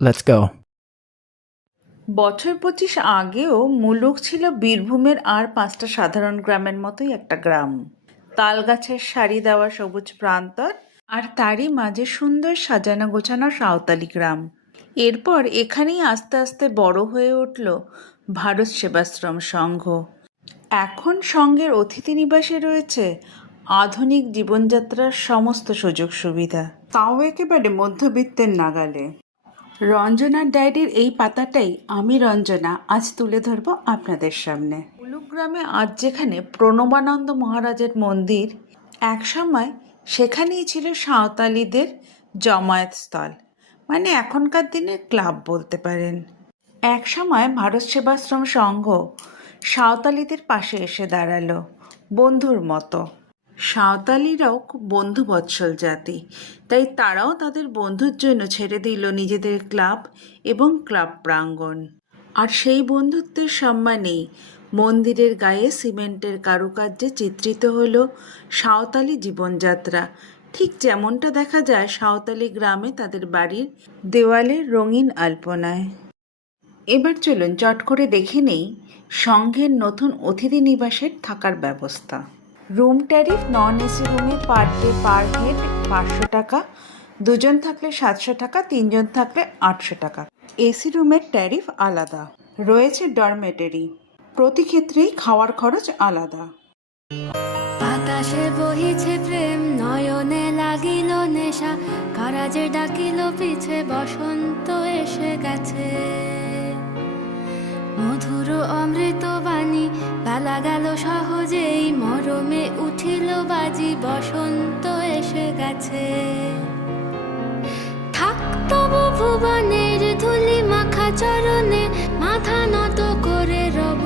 Let's go. বছর 25 আগেও মুলুক ছিল বীরভূমের আর 5টা সাধারণ গ্রামের মতোই একটা গ্রাম। তাল গাছের সারি দেওয়া সবুজ প্রান্তর আর তারই মাঝে সুন্দর সাজানো গোছানো সাঁওতালি গ্রাম। এরপর এখানেই আস্তে আস্তে বড় হয়ে উঠল ভারত সেবাশ্রম সংঘ। এখন সংঘের অতিথি নিবাসে রয়েছে আধুনিক জীবনযাত্রার সমস্ত সুযোগ সুবিধা, তাও একেবারে মধ্যবিত্তের নাগালে। রঞ্জনার ডায়েরির এই পাতাটাই আমি রঞ্জনা আজ তুলে ধরব আপনাদের সামনে। মুলুক গ্রামে আজ যেখানে প্রণবানন্দ মহারাজের মন্দির, একসময় সেখানেই ছিল সাঁওতালিদের জমায়েতস্থল, মানে এখনকার দিনের ক্লাব বলতে পারেন। একসময় ভারত সেবাশ্রম সংঘ সাঁওতালিদের পাশে এসে দাঁড়ালো বন্ধুর মতো। সাঁওতালিরাও খুব বন্ধুবৎসল জাতি, তাই তারাও তাদের বন্ধুর জন্য ছেড়ে দিল নিজেদের ক্লাব এবং ক্লাব প্রাঙ্গণ। আর সেই বন্ধুত্বের সম্মানেই মন্দিরের গায়ে সিমেন্টের কারুকার্যে চিত্রিত হলো সাঁওতালি জীবনযাত্রা, ঠিক যেমনটা দেখা যায় সাঁওতালি গ্রামে তাদের বাড়ির দেওয়ালের রঙিন আলপনায়। এবার চলুন চট করে দেখে নেই সংঘের নতুন অতিথি নিবাসের থাকার ব্যবস্থা। রুম ট্যারিফ নন এসি রুমে পার ডে পার হেড 500 টাকা, দুজন থাকলে 700 টাকা, তিনজন থাকলে 800 টাকা। এসি রুমের ট্যারিফ আলাদা। রয়েছে ডরমেটরি, প্রতি ক্ষেত্রেই খাওয়ার খরচ আলাদা। বাতাসে বহিছে প্রেম, নয়নে লাগিল নেশা, কারাজে ডাকিল পিছে, বসন্ত এসে গেছে। মধুর অমৃত বাণী, বেলা গেল সহজেই, মরমে উঠিল বাজি, বসন্ত এসে গেছে। থাক তবু ভুবনের ধুলি মাখা চরণে, মাথা নত করে রব,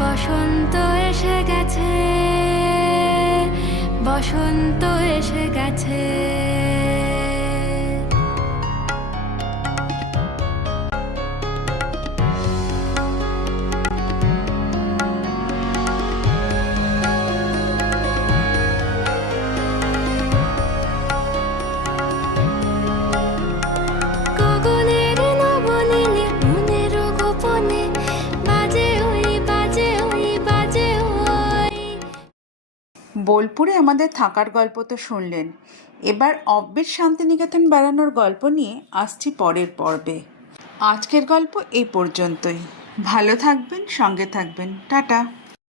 বসন্ত এসে গেছে, বসন্ত এসে গেছে। গগনের নবনীলে, মনের গোপনে, বাজে ওই বাজে ওই বাজে ওই। বোলপুরে আমাদের থাকার গল্প তো শুনলেন, এবার অব্বির শান্তিনিকেতন বেড়ানোর গল্প নিয়ে আসছি পরের পর্বে। আজকের গল্প এই পর্যন্তই। ভালো থাকবেন, সঙ্গে থাকবেন, টাটা।